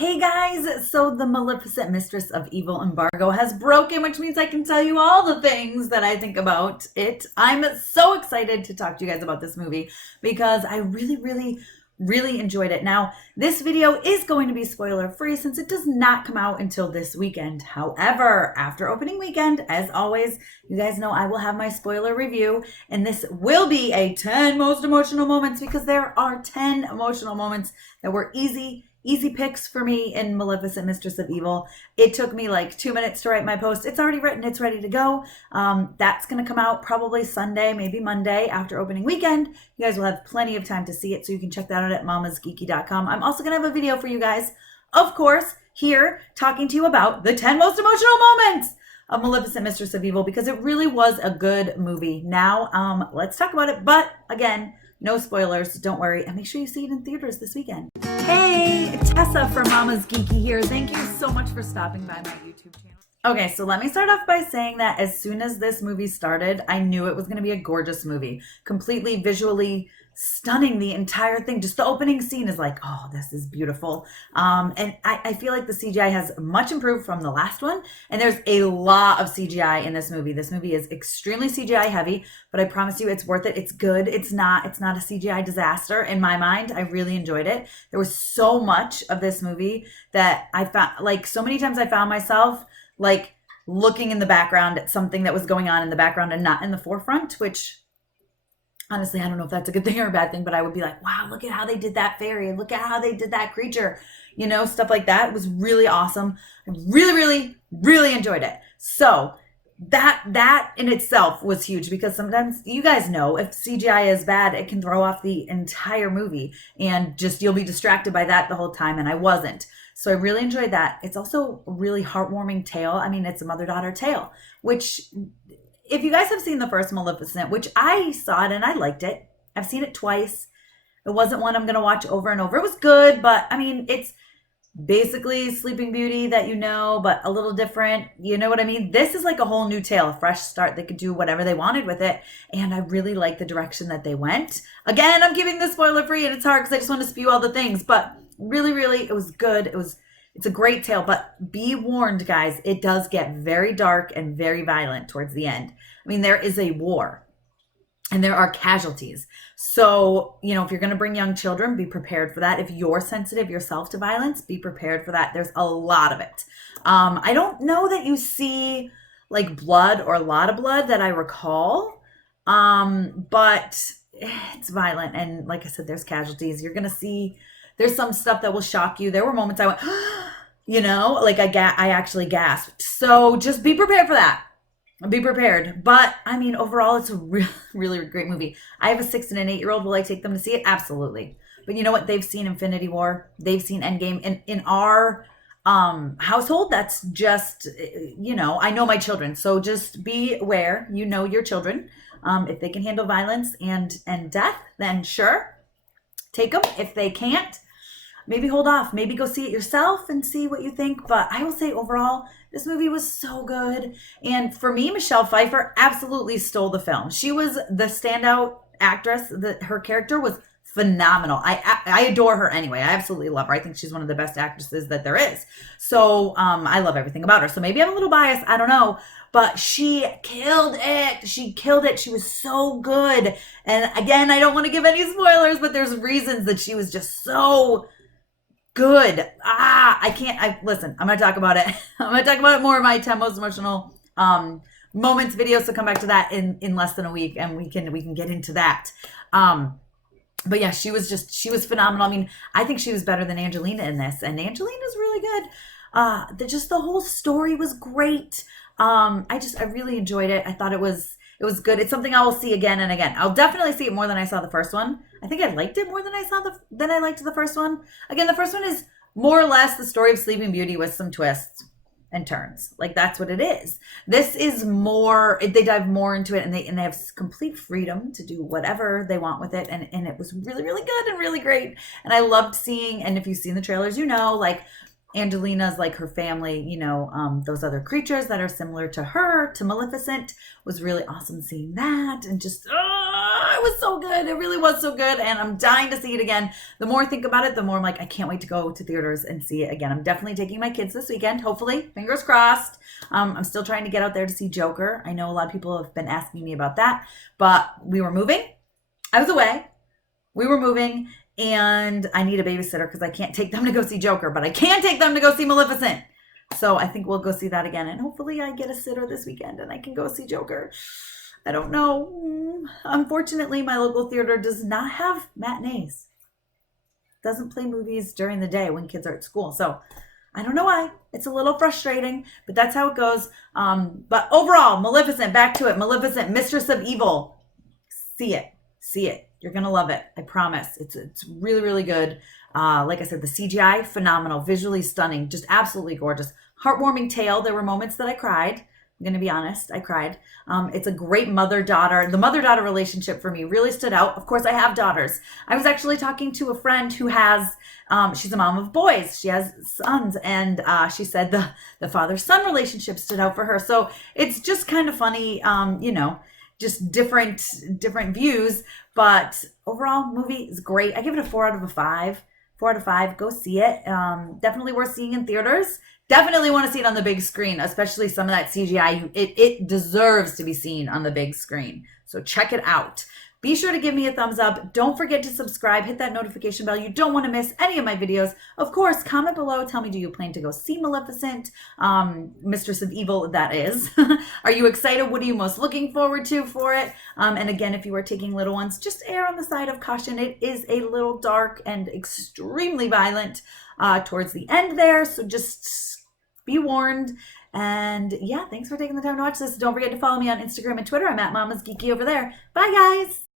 Hey guys, so the Maleficent Mistress of Evil embargo has broken, which means I can tell you all the things that I think about it. I'm so excited to talk to you guys about this movie because I really enjoyed it. Now, this video is going to be spoiler free since it does not come out until this weekend. However, after opening weekend, as always, you guys know I will have my spoiler review, and this will be a 10 most emotional moments because there are 10 emotional moments that were easy picks for me in Maleficent Mistress of Evil. It took me like 2 minutes to write my post. It's already written, it's ready to go. That's going to come out probably Sunday, maybe Monday after opening weekend. You guys will have plenty of time to see it, so you can check that out at mamasgeeky.com. I'm also going to have a video for you guys, of course, here talking to you about the 10 most emotional moments of Maleficent Mistress of Evil because it really was a good movie. Now, let's talk about it. But again, no spoilers, don't worry, and make sure you see it in theaters this weekend. Hey, Tessa from Mama's Geeky here. Thank you so much for stopping by my YouTube channel. Okay, so let me start off by saying that as soon as this movie started, I knew it was going to be a gorgeous movie. Completely visually stunning, the entire thing. Just the opening scene is like, oh, this is beautiful. And I feel like the CGI has much improved from the last one. And there's a lot of CGI in this movie. This movie is extremely CGI heavy, but I promise you it's worth it. It's good. It's not a CGI disaster in my mind. I really enjoyed it. There was so much of this movie that I found, like, so many times I found myself like looking in the background at something that was going on in the background and not in the forefront, which honestly, I don't know if that's a good thing or a bad thing, but I would be like, wow, look at how they did that fairy. Look at how they did that creature. You know, stuff like that. It was really awesome. I really enjoyed it. So that in itself was huge because sometimes you guys know if CGI is bad, it can throw off the entire movie and just you'll be distracted by that the whole time. And I wasn't. So I really enjoyed that. It's also a really heartwarming tale. I mean, it's a mother-daughter tale, which if you guys have seen the first Maleficent, which I saw it and I liked it. I've seen it twice. It wasn't one I'm going to watch over and over. It was good, but I mean, it's basically Sleeping Beauty that you know, but a little different. You know what I mean? This is like a whole new tale, a fresh start. They could do whatever they wanted with it. And I really like the direction that they went. Again, I'm giving this spoiler free and it's hard because I just want to spew all the things, but really, it was good. It's a great tale, but be warned, guys, it does get very dark and very violent towards the end. I mean, there is a war and there are casualties. So, you know, if you're going to bring young children, be prepared for that. If you're sensitive yourself to violence, be prepared for that. There's a lot of it. I don't know that you see like blood or a lot of blood that I recall, but it's violent. And like I said, there's casualties. You're going to see, there's some stuff that will shock you. There were moments I went, you know, like I actually gasped. So just be prepared for that. Be prepared. But I mean, overall, it's a really great movie. I have a 6 and an 8-year-old. Will I take them to see it? Absolutely. But you know what? They've seen Infinity War. They've seen Endgame. In our household, that's just, you know, I know my children. So just be aware, you know, your children. If they can handle violence and death, then sure, take them. If they can't, maybe hold off. Maybe go see it yourself and see what you think. But I will say overall, this movie was so good. And for me, Michelle Pfeiffer absolutely stole the film. She was the standout actress. Her character was phenomenal. I adore her anyway. I absolutely love her. I think she's one of the best actresses that there is. So I love everything about her. So maybe I'm a little biased. I don't know. But she killed it. She killed it. She was so good. And again, I don't want to give any spoilers, but there's reasons that she was just so good. Listen, I'm going to talk about it. I'm going to talk about it more in my 10 most emotional moments video. So come back to that in less than a week and we can get into that. But yeah, she was phenomenal. I mean, I think she was better than Angelina in this, and Angelina's really good. The whole story was great. I really enjoyed it. I thought it was good. It's something I will see again and again. I'll definitely see it more than I saw the first one. I think I liked it more than I liked the first one. Again, the first one is more or less the story of Sleeping Beauty with some twists and turns. Like that's what it is. This is more, they dive more into it and they have complete freedom to do whatever they want with it. And it was really good and really great. And I loved seeing, and if you've seen the trailers, you know, like Angelina's like her family, you know, those other creatures that are similar to her, to Maleficent, was really awesome seeing that. And just, it It was so good. It really was so good. And I'm dying to see it again. The more I think about it, the more I'm like, I can't wait to go to theaters and see it again. I'm definitely taking my kids this weekend, hopefully. Fingers crossed. I'm still trying to get out there to see Joker. I know a lot of people have been asking me about that, but we were moving. I was away. We were moving, and I need a babysitter because I can't take them to go see Joker, but I can take them to go see Maleficent. So I think we'll go see that again, and hopefully I get a sitter this weekend and I can go see Joker. I don't know. Unfortunately, my local theater does not have matinees. Doesn't play movies during the day when kids are at school. So I don't know why. It's a little frustrating, but that's how it goes. But overall, Maleficent, back to it. Maleficent, Mistress of Evil. See it. See it. You're going to love it. I promise. It's really, really good. Like I said, the CGI, phenomenal. Visually stunning. Just absolutely gorgeous. Heartwarming tale. There were moments that I cried. I'm going to be honest. I cried. It's a great mother-daughter. The mother-daughter relationship for me really stood out. Of course, I have daughters. I was actually talking to a friend who has, she's a mom of boys. She has sons. And she said the father-son relationship stood out for her. So it's just kind of funny, just different views, but overall movie is great. I give it a 4 out of 5. 4 out of 5. Go see it. Definitely worth seeing in theaters. Definitely want to see it on the big screen, especially some of that CGI. It deserves to be seen on the big screen. So check it out. Be sure to give me a thumbs up. Don't forget to subscribe. Hit that notification bell. You don't want to miss any of my videos. Of course, comment below. Tell me, do you plan to go see Maleficent? Mistress of Evil, that is. Are you excited? What are you most looking forward to for it? And again, if you are taking little ones, just err on the side of caution. It is a little dark and extremely violent towards the end there. So just be warned. And yeah, thanks for taking the time to watch this. Don't forget to follow me on Instagram and Twitter. I'm at Mama's Geeky over there. Bye, guys.